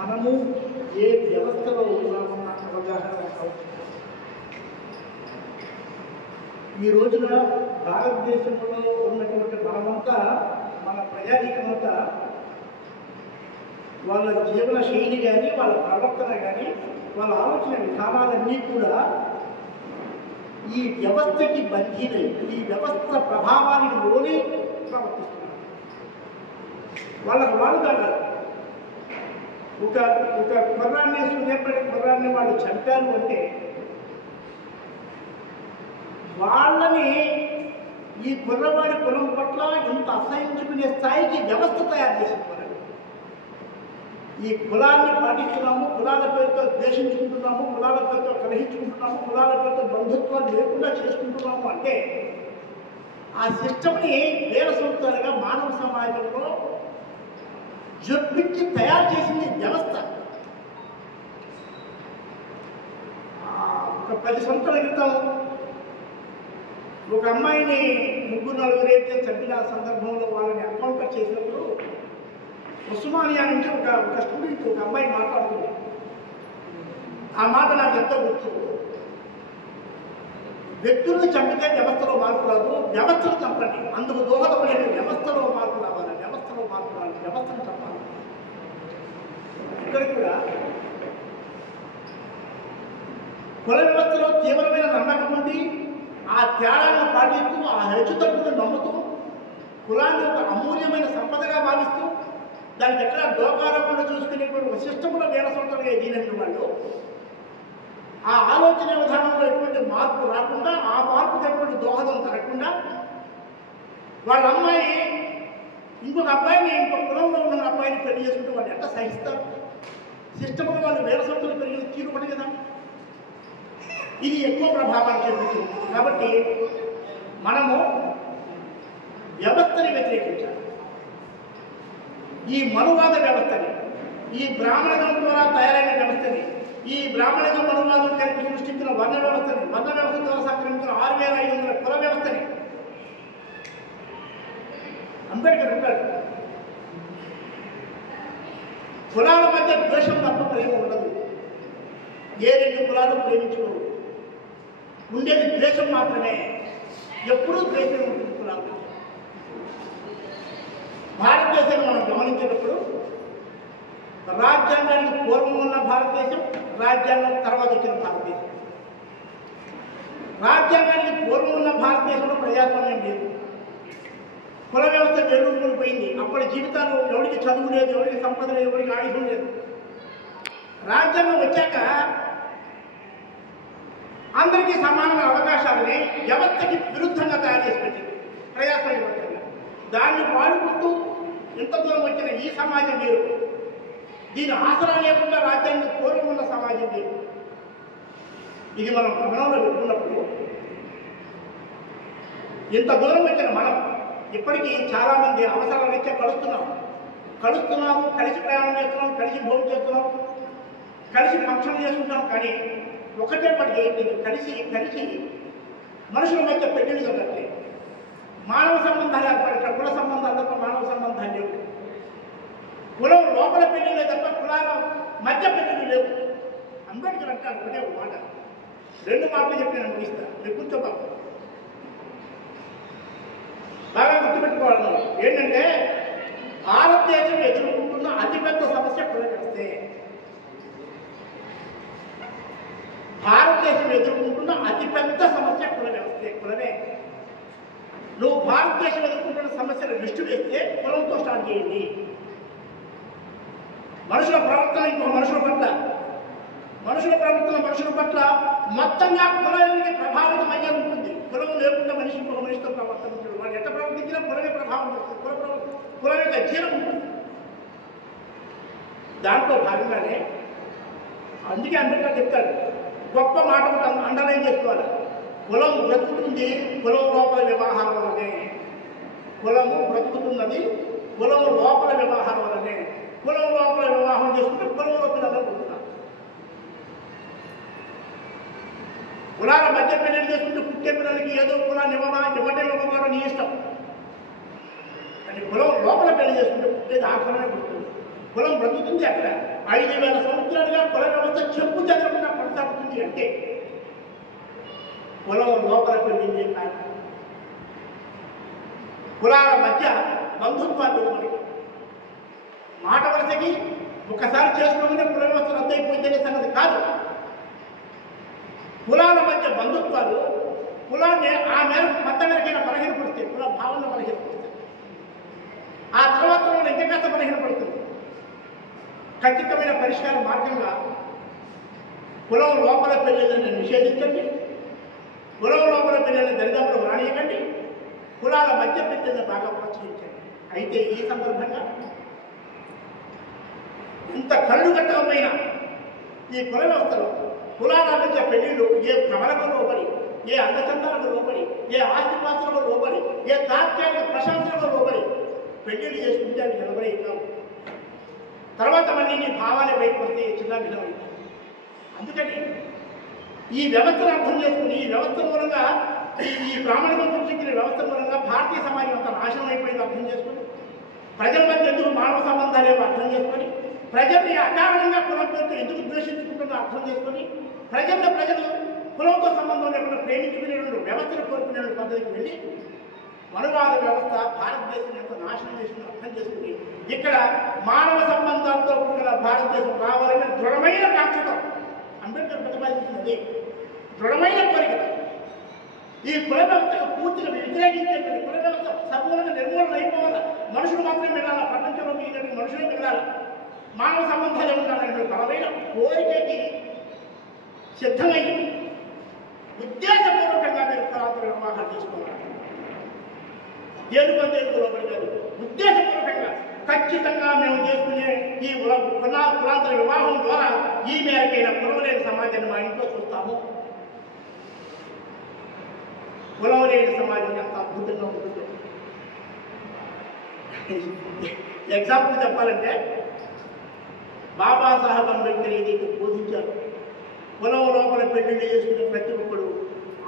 మనము ఏ వ్యవస్థలో ఉన్నామన్న అవగాహన అవసరం. ఈ రోజున భారతదేశంలో ఉన్నటువంటి మనమంతా, మన ప్రజానీకమంతా వాళ్ళ జీవన శైలి కానీ, వాళ్ళ ప్రవర్తన కానీ, వాళ్ళ ఆలోచన విధానాలన్నీ కూడా ఈ వ్యవస్థకి బంధీనై, ఈ వ్యవస్థ ప్రభావానికి లోనే ప్రవర్తిస్తున్నారు. వాళ్ళకు వాళ్ళు కాదు. ఒక కుర్రాన్ని, సూర్యపడి కుర్రాన్ని వాళ్ళు చంపారు అంటే వాళ్ళని ఈ కుర్రవాడి కులం పట్ల ఇంత అసహించుకునే స్థాయికి వ్యవస్థ తయారు చేసినారు. ఈ కులాన్ని పాటిస్తున్నాము, కులాల పేరుతో ద్వేషించుకుంటున్నాము, కులాల పేరుతో కలహించుకుంటున్నాము, కులాల పేరుతో బంధుత్వాలు లేకుండా చేసుకుంటున్నాము అంటే ఆ సిస్టమ్ని వేల సంవత్సరాలుగా మానవ సమాజంలో జొప్పించి తయారు చేసింది వ్యవస్థ. ఒక 10 సంవత్సరాల క్రితం ఒక అమ్మాయిని 3-4 రేపు చంపిన సందర్భంలో వాళ్ళని ఎన్కౌంటర్ చేసినప్పుడు ఉస్మానియా నుంచి ఒక స్టూడెంట్, ఒక అమ్మాయి మాట్లాడుతుంది. ఆ మాట నాకు ఎంతో గుర్తు. వ్యక్తులను చంపితే వ్యవస్థలో మార్పు రాదు, వ్యవస్థను చంపండి, అందుకు దోహదపడే వ్యవస్థలో మార్పు రావాలి, వ్యవస్థలో మార్పు రావాలి, వ్యవస్థను చంపాలి. ఇక్కడ కూడా కుల వ్యవస్థలో తీవ్రమైన నమ్మకం ఉండి ఆ తేడాలను పాటిస్తూ, ఆ హెచ్చుతగ్గులను నమ్ముతూ, కులాన్ని ఒక అమూల్యమైన సంపదగా భావిస్తూ దానికి ఎక్కడ దోకారకుండా చూసుకునేటువంటి ఒక సిస్టంలో వేల సంవత్సరాలుగా ఎదిగినట్టు వాళ్ళు ఆ ఆలోచన విధానంలో ఎటువంటి మార్పు రాకుండా, ఆ మార్పుకి ఎటువంటి దోహదం జరగకుండా వాళ్ళ అమ్మాయి ఇంకొక అబ్బాయిని, ఇంకొక కులంలో ఉన్న అబ్బాయిని పెళ్లి చేసుకుంటే వాళ్ళు ఎట్లా సహిస్తారు? సిస్టంలో వాళ్ళు వేల సంవత్సరాలు పెరిగిన తీరు పడి కదా. ఇది ఎక్కువ ప్రభావాన్ని చూపుతుంది. కాబట్టి మనము వ్యవస్థని వ్యతిరేకించాలి. ఈ మనువాద వ్యవస్థని, ఈ బ్రాహ్మణం ద్వారా తయారైన వ్యవస్థని, ఈ బ్రాహ్మణిజం మనువాదం కలిపి సృష్టించిన వర్ణ వ్యవస్థని, వర్ణ వ్యవస్థ ద్వారా సంక్రమించిన 6500 కుల వ్యవస్థని అంబేద్కర్ అంటాడు. కులాల మధ్య ద్వేషం తప్ప ప్రేమ ఉండదు. ఏ 2 కులాలు ప్రేమించుకోవు, ఉండేది ద్వేషం మాత్రమే. ఎప్పుడూ ద్వేషం ఉంటుంది కులాలు. భారతదేశాన్ని మనం గమనించినప్పుడు రాజ్యాంగానికి పూర్వం ఉన్న భారతదేశం, రాజ్యాంగం తర్వాత వచ్చిన భారతదేశం. రాజ్యాంగానికి పూర్వం ఉన్న భారతదేశంలో ప్రజాస్వామ్యం లేదు, కుల వ్యవస్థ వెలుగుపోయింది. అప్పటి జీవితాలు ఎవరికి చదువు లేదు, ఎవరికి సంపద లేదు, ఎవరికి ఆయుధం లేదు. రాజ్యాంగం వచ్చాక అందరికీ సమానమైన అవకాశాలని వ్యవస్థకి విరుద్ధంగా తయారు చేసి పెట్టింది ప్రజాస్వామ్య వ్యవస్థగా. దాన్ని వాడుకుంటూ ఇంత దూరం వచ్చిన ఈ సమాజం వేరు, దీని ఆసరా లేకుండా రాజ్యాంగం పూర్వం ఉన్న సమాజం వేరు. ఇది మనం గమనంలో పెట్టుకున్నప్పుడు ఇంత దూరం వచ్చిన మనం ఇప్పటికీ చాలామంది అవసరాల రీత్యా కలుస్తున్నాము, కలిసి ప్రయాణం చేస్తున్నాం, కలిసి భోజనం చేస్తున్నాం, కలిసి ఫంక్షన్ చేసుకుంటాం. కానీ ఒకటే పడితే కలిసి మనుషుల మధ్య పెళ్లిళ్ళు జరగట్లేదు. మానవ సంబంధాలు ఏర్పడట, కుల సంబంధాలు తప్ప మానవ సంబంధాలు లేవు. కులం లోపల పెళ్లిలే తప్ప కులాల మధ్య పెళ్లిళ్ళు లేవు. అంబేద్కర్ అంటారు ఒకటే ఒక మాట, 2 మాటలు చెప్పి నేను ముగిస్తా, మీరు కూర్చోబాబు. బాగా గుర్తుపెట్టుకోవాలి. ఏంటంటే భారతదేశం ఎదుర్కొంటున్న అతిపెద్ద సమస్య కుల వ్యవస్థే. భారతదేశం ఎదుర్కొంటున్న అతిపెద్ద సమస్య కుల వ్యవస్థే, కులమే. నువ్వు భారతదేశం ఎదుర్కొంటున్న సమస్యలు లిస్టు వేస్తే కులంతో స్టార్ట్ చేయండి. మనుషుల ప్రవర్తన ఇంకో మనుషుల పట్ల మొత్తంగా కులానికి ప్రభావితం అయ్యే ఉంటుంది. కులం లేకుండా మనిషి ఇంకొక మనిషితో ప్రవర్తించడం, వాళ్ళు ఎట్లా ప్రవర్తించినా కులమే ప్రభావం చేస్తుంది, కులం యొక్క జీవం ఉంటుంది. దాంట్లో భాగంగానే అందుకే అంబేద్కర్ చెప్తాడు, గొప్ప మాట అండర్లైన్ చేసుకోవాలి. కులం బ్రతుకుతుంది కులం లోపల వ్యవహారం వల్లనే. కులము బ్రతుకుతున్నది కులం లోపల వ్యవహారం వల్లనే. కులం లోపల వివాహం చేసుకుంటే కులంలో పిల్లలు పుట్టున్నారు. కులాల మధ్య పెళ్లి చేసుకుంటే పుట్టే పిల్లలకి ఏదో కులాన్ని ఇవ్వడం నీ ఇష్టం. అంటే కులం లోపల పెళ్లి చేసుకుంటే పుట్టేది ఆ కులమే పుట్టుతుంది. కులం బ్రతుకుతుంది అక్కడ. 5,000 సంవత్సరాలుగా కుల వ్యవస్థ చెప్పు జరగకుండా కొనసాగుతుంది అంటే కులం లోపల పెళ్ళిందే కారణం. కులాల మధ్య బంధుత్వాలు మనకి మాట వరసకి ఒకసారి చేసుకోమని కుల వ్యవస్థ రద్దయిపోయిందనే సంగతి కాదు. కులాల మధ్య బంధుత్వాలు కులాన్ని ఆ మేరకు కొంత మేరకైనా బలహీనపడితే, కుల భావన బలహీనపడుతుంది. ఆ తర్వాత ఇంకెంత బలహీనపడుతుంది. ఖచ్చితమైన పరిష్కార మార్గంగా కులం లోపల పెళ్ళిళ్ళని నిషేధించండి, కులం లోపల పెళ్ళిళ్ళని దరిదాపులకు రానియకండి, కులాల మధ్య పెళ్ళిళ్ళని బాగా ప్రోత్సహించండి. అయితే ఈ సందర్భంగా ఇంత కళ్ళు కట్టకపోయిన ఈ కుల వ్యవస్థలో కులాల మధ్య పెళ్లిళ్ళు ఏ భ్రమలకు లోబడి, ఏ అందచందాలకు లోబడి, ఏ ఆస్తిపాస్తులకు లోబడి, ఏ తాత్కాలిక ప్రశంసలకు లోబడి పెళ్లిళ్ళు చేసుకుంటే అవి నిలబడే కావు. తర్వాత మళ్ళీ నీ భావాలే బయటకు వస్తే చిన్న భిన్నమైంది. అందుకని ఈ వ్యవస్థను అర్థం చేసుకుని, ఈ వ్యవస్థ మూలంగా ఈ ప్రామాణిక సంస్కృతి వ్యవస్థ మూలంగా భారతీయ సమాజం అంతా నాశనం అయిపోయింది అర్థం చేసుకుని, ప్రజల మధ్య ఎందుకు మానవ సంబంధాలు అర్థం చేసుకొని, ప్రజల్ని అకారణంగా కులం పేరుతో ఎందుకు ద్వేషించుకుంటుందో అర్థం చేసుకొని, ప్రజలు కులంతో సంబంధం లేకుండా ప్రేమించుకునే వ్యవస్థను కోరుకునే పద్ధతికి వెళ్ళి మనువాద వ్యవస్థ భారతదేశం ఎంత నాశనం చేసిందో అర్థం చేసుకుని, ఇక్కడ మానవ సంబంధాలతో కూడిన భారతదేశం కావాలని దృఢమైన కాంక్షతో అంబేద్కర్ ప్రతిపాదించినది దృఢమైన కోరిక. ఈ కుల వ్యవస్థకు పూర్తిగా వ్యతిరేకించేటువంటి కుల వ్యవస్థ సమూలంగా నిర్మూలన అయిపోవాలి. మనుషులు మాత్రమే మిగలాలి, ప్రపంచంలో మిగిలిన మనుషులే మిగలాలి, మానవ సంబంధాలే ఉండాలనే బలమైన కోరికకి సిద్ధమై ఉద్దేశపూర్వకంగా మీరు కులాంతర వివాహాలు తీసుకోవాలి. దేనికంటే లోపలి కాదు, ఉద్దేశపూర్వకంగా ఖచ్చితంగా మేము చేసుకునే ఈ కులాంతర వివాహం ద్వారా ఈ మేరకైన కులవలేని సమాజాన్ని మా ఇంట్లో చూస్తాము. కులవలేని సమాజం ఎంత అద్భుతంగా ఉంటుంది. ఎగ్జాంపుల్ చెప్పాలంటే బాబాసాహెబ్ అంబేద్కర్ ఏదైతే బోధించారు, కులం లోపల పెళ్లిళ్ళు చేసుకునే ప్రతి ఒక్కడు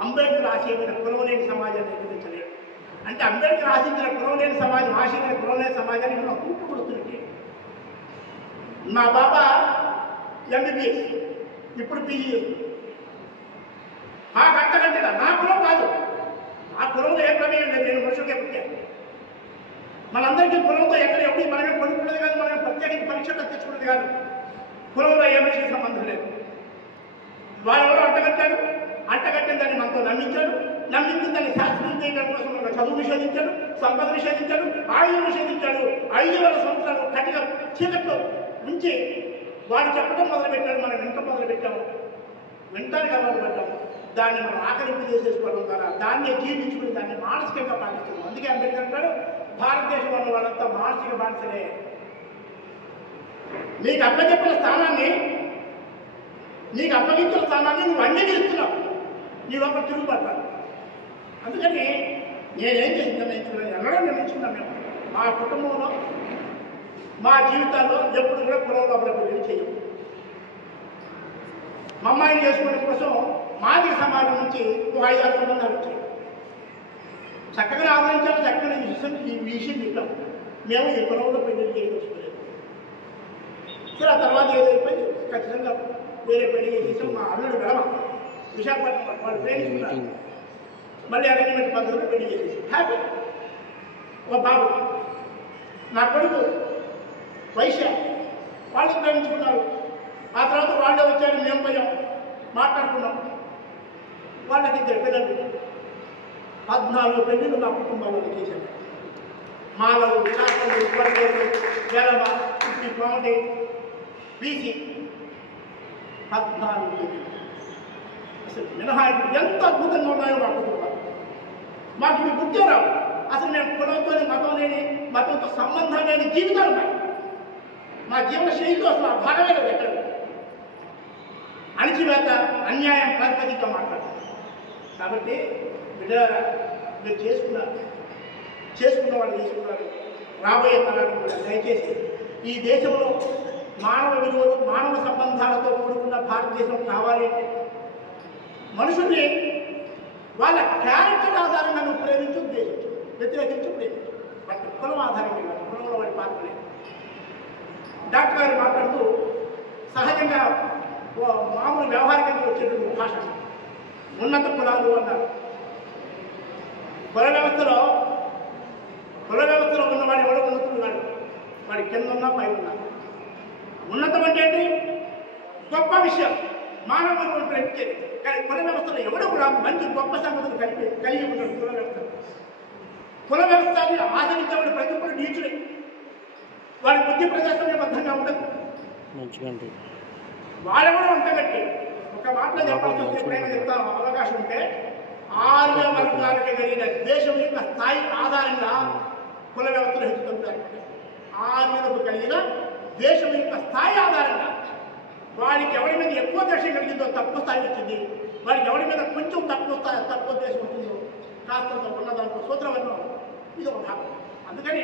అంబేద్కర్ ఆశయమైన కులవలేని సమాజాన్ని నిర్మించలేడు. అంటే అంబేద్కర్ ఆశించిన కులవలేని సమాజం, ఆశయమైన కులవలేని సమాజాన్ని మనం కూర్పు కొడుతున్నట్టే. మా బాబా ఎంబీబీఎస్, ఇప్పుడు పీజీ. మా కట్టగంటే నా కులం కాదు, ఆ కులంలో ఏ ప్రమేయం లేదు, నేను మనుషులకే పుట్టాను. మనందరికీ కులంతో ఎప్పుడు మనమే కొనుక్కున్నది కాదు, మనం ప్రత్యేకించి పరీక్షలు తెచ్చుకున్నది కాదు. కులంలో ఏ మనిషికి సంబంధం లేదు. వాడెవరో అంటగట్టిన దాన్ని మనతో నమ్మించిన దాన్ని శాస్త్రం చేయడం కోసం మన చదువు నిషేధించాడు, సంపద నిషేధించాడు, ఆయుధం నిషేధించాడు. 5,000 సంవత్సరాలు కట్టిగా చీకట్లో ఉంచి వాడు చెప్పడం మొదలుపెట్టాడు, మనం వింటం మొదలుపెట్టాము, వింటానికి అలవాటు పడ్డాము. దాన్ని మనం ఆకలింపు చేసేసుకోవడం ద్వారా దాన్నే జీవించుకుని దాన్ని మానసికంగా పాటిస్తున్నాం. అందుకే అంబేద్కర్ అంటాడు, భారతదేశంలో ఉన్న వాళ్ళంతా మానసిక బానిసలే. నీకు అప్పగించిన స్థానాన్ని నువ్వు అంగీకరిస్తున్నావు, నీ లోపల తిరుగుపడతాను. అందుకని నేనేం చేసి నిర్ణయించుకున్నాను మేము మా కుటుంబంలో, మా జీవితాల్లో ఎప్పుడు కూడా కులం లోపల పెళ్లి చేయము. మా అమ్మాయిని చేసుకోవడం కోసం మాది సమాజం నుంచి 5-6 సంబంధాలు వచ్చాయి. చక్కగా ఆదరించాము, చక్కగా ఈ విషయం చెప్పాము. మేము ఈ కులంలో పెళ్లి చేయదలుచుకోలేదు. సరే ఆ తర్వాత ఏదైపోయింది, ఖచ్చితంగా వేరే పెళ్లి చేసేసాం. మా అల్లుడు గడవ విశాఖపట్నం వాళ్ళు ప్రేమించుకున్నారు. మళ్ళీ అరేంజ్మెంట్ పద్ధతిలో పెళ్లి చేసేసి హ్యాపీ. ఒక బాబు, నా కొడుకు వైశ్య, వాళ్ళు ప్రేమించుకున్నారు. ఆ తర్వాత వాళ్ళే వచ్చారు, మేము పోయాం, మాట్లాడుకున్నాం. వాళ్ళకి 2 పిల్లలు, 14 పెళ్లిళ్ళు నా కుటుంబాల్లో చేశాను. మాలలు, చాకలు, బట్టలు, గెలవ, పుట్టి, కోమటి, బీసీ 14 పెళ్లిళ్ళు. అసలు మినహాయింపు ఎంత అద్భుతంగా ఉన్నాయో మా కుటుంబాలు. మాకు ఇవి గుర్తే రావు. అసలు మేము కులంతో మతం లేని, మతంతో సంబంధం లేని జీవితాలు ఉన్నాయి. మా జీవన శైలిలో అసలు ఆ భాగమే లేదు. ఎక్కడ అణిచివేత, అన్యాయం ప్రాతిపదికగా మాట్లాడతారు. కాబట్టి బిడ్డలారా, మీరు చేసుకున్న వాళ్ళు చేసుకున్నారు. రాబోయే తరానికి కూడా దయచేసి ఈ దేశంలో మానవ విలువలు, మానవ సంబంధాలతో కూడుకున్న భారతదేశం కావాలి అంటే మనుషుల్ని వాళ్ళ క్యారెక్టర్ ఆధారంగా నువ్వు ప్రేమించు, వ్యతిరేకించు, ప్రేమించు. బట్ కులం ఆధారంగా కాదు, కులంలో వాడి పాత్ర లేదు. డాక్టర్ గారు మాట్లాడుతూ సహజంగా మామూలు వ్యవహారికంగా వచ్చేటువంటి భాష ఉన్నత కులాలు అన్నారు. కుల వ్యవస్థలో ఉన్నవాడు ఎవడో ఉన్నతున్నాడు, వాడి కింద ఉన్నా పై ఉన్నా. ఉన్నతం అంటే ఏంటి? గొప్ప విషయం, మానవులు ప్రేమించేది. కానీ కుల వ్యవస్థలో ఎవడో కూడా మంచి గొప్ప సంపదలు కలిగి ఉంటాడు. కుల వ్యవస్థని ఆచరించేవాడు ప్రతి ఒక్కరు నీచుడే. వాడి బుద్ధి ప్రజాస్వామ్యబద్ధంగా ఉండదు. వాడెవడో ఉంటగట్టి ఒక మాటలో చెప్పాల్సి వస్తే ఎప్పుడైనా చెప్తాను అవకాశం ఉంటే, ఆర్య వర్గాలకు కలిగిన దేశం యొక్క స్థాయి ఆధారంగా కుల వ్యవస్థలు హెచ్చుతుంటారు. ఆర్యులకు కలిగిన దేశం యొక్క స్థాయి ఆధారంగా వాడికి ఎవరి మీద ఎక్కువ దేశం కలిగిందో తక్కువ స్థాయి వచ్చింది, వాడికి ఎవరి మీద కొంచెం తక్కువ దేశం వచ్చిందో కాస్తంత ఉన్న దాంట్లో సూత్రవర్ణం ఇది ఒక భాగం. అందుకని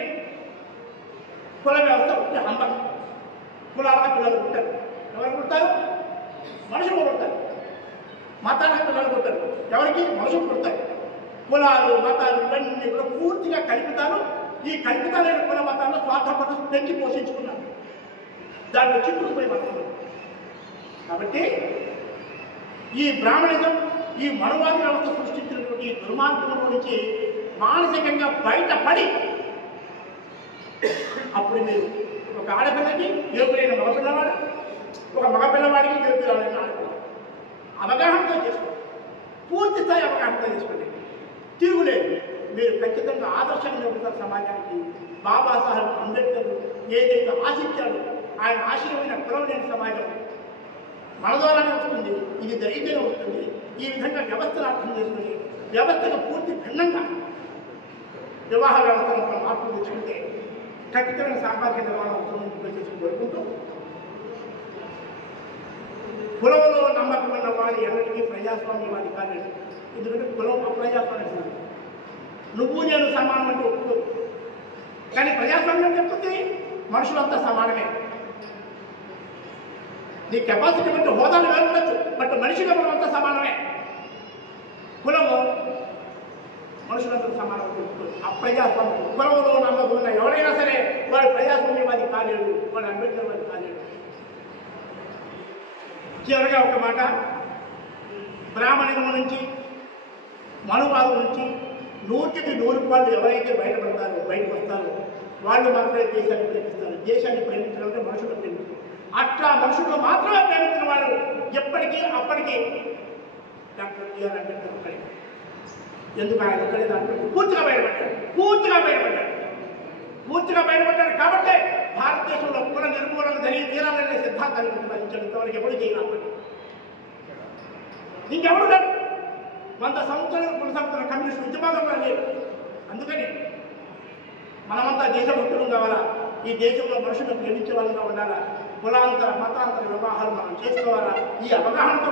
కుల వ్యవస్థ ఉంటే హంబం. కులాలకు పిల్లలు పుట్టారు. ఎవరు పుడతారు? మనుషులు పుడతారు. మతాలకు పిల్లలు పుట్టారు. ఎవరికి? మనుషులు పుడతారు. కులాలు మతాలు ఇవన్నీ కూడా పూర్తిగా కలుపుతారు. ఈ కల్పితాలైన కుల మతాలను స్వార్థపడు పెంచి పోషించుకున్నారు. దాంట్లో చిక్కుకుపోయి మతం. కాబట్టి ఈ బ్రాహ్మణిజం, ఈ మనువాది వ్యవస్థ సృష్టించినటువంటి దుర్మార్గం నుంచి మానసికంగా బయటపడి అప్పుడు మీరు ఒక ఆడపిల్లకి యోగులైన మగపిల్లవాడు, ఒక మగపిల్లవాడికి యోగులైన ఆడపిల్ల అవగాహనతో చేసుకోండి. పూర్తి స్థాయి అవగాహనతో చేసుకోండి. తిరుగులేదు. మీరు ఖచ్చితంగా ఆదర్శంగా నిలుపుతారు సమాజానికి. బాబాసాహెబ్ అంబేద్కర్ ఏదైతే ఆశించాడో ఆయన ఆశయమైన కులవలేని సమాజం మన ద్వారానే వస్తుంది. ఇది జరిగితేనే వస్తుంది. ఈ విధంగా వ్యవస్థను అర్థం చేసుకుని వ్యవస్థకు పూర్తి భిన్నంగా వివాహ వ్యవస్థలో మనం మార్పులు తెచ్చుకుంటే ఖచ్చితమైన సామాజిక నిర్మాణం అవుతుందని కోరుకుంటూ, కులంలో నమ్మకం ఉన్న వాడు ఎవరికి ప్రజాస్వామ్యవాది కాలేదు. ఎందుకంటే కులం అప్రజాస్వామ్యం. నువ్వు నేను సమానం అంటే ఒప్పుకోదు. కానీ ప్రజాస్వామ్యం చెప్తుంది మనుషులంతా సమానమే. నీ కెపాసిటీ బట్టి హోదాలు వేరు ఉండొచ్చు, బట్ మనిషిగా మనం అంతా సమానమే. కులము మనుషులంతా సమానం చెప్తుంది. అప్రజాస్వామ్యం. కులంలో నమ్మకం ఉన్న ఎవరైనా సరే వాడు ప్రజాస్వామ్యవాది కాలేడు, వాడు అంబేద్కర్వాది కాలేడు. చివరిగా ఒక మాట, బ్రాహ్మణిజం నుంచి మనువాదం నుంచి 100కి 100 ఎవరైతే బయటకు వస్తారో వాళ్ళు మాత్రమే దేశాన్ని ప్రేమిస్తారు. దేశాన్ని ప్రేమించడం అంటే మనుషులు ప్రేమించారు. అట్లా మనుషులు మాత్రమే ప్రేమించిన వాళ్ళు ఎప్పటికీ అప్పటికీ డాక్టర్ బిఆర్ అంబేద్కర్ ఒక్కడే. ఎందుకు ఆయన ఒక్కడే దాంట్లో పూర్తిగా బయటపడ్డాడు కాబట్టి భారతదేశంలో కుల నిర్మూలన జరిగి తీరాలనే సిద్ధాంతాన్ని ప్రతిపాదించాడు. ఇంతవరకు ఎవరు చేయకపోతే ఇంకెవరు లేరు. 100 సంవత్సరాలు కొనసాగుతున్న కమ్యూనిస్ట్ ఉద్యమాలు కూడా లేవు. అందుకని మనమంతా దేశభక్తులు కావాలా, ఈ దేశంలో మనుషులను ప్రేమించే వాళ్ళగా ఉండాలా, కులాంతర మతాంతర వివాహాలు మనం చేసుకోవాలా. ఈ అవగాహనతో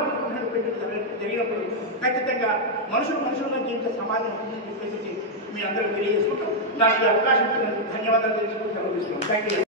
జరిగినప్పుడు ఖచ్చితంగా మనుషులుగా జీవించే సమాజం ఉంటుందని చెప్పేసి మీ అందరూ తెలియజేసుకుంటాం. నాకు అవకాశం ఇచ్చినందుకు ధన్యవాదాలు తెలుసుకుంటూ సెలవు తీసుకుంటాం. Thank you.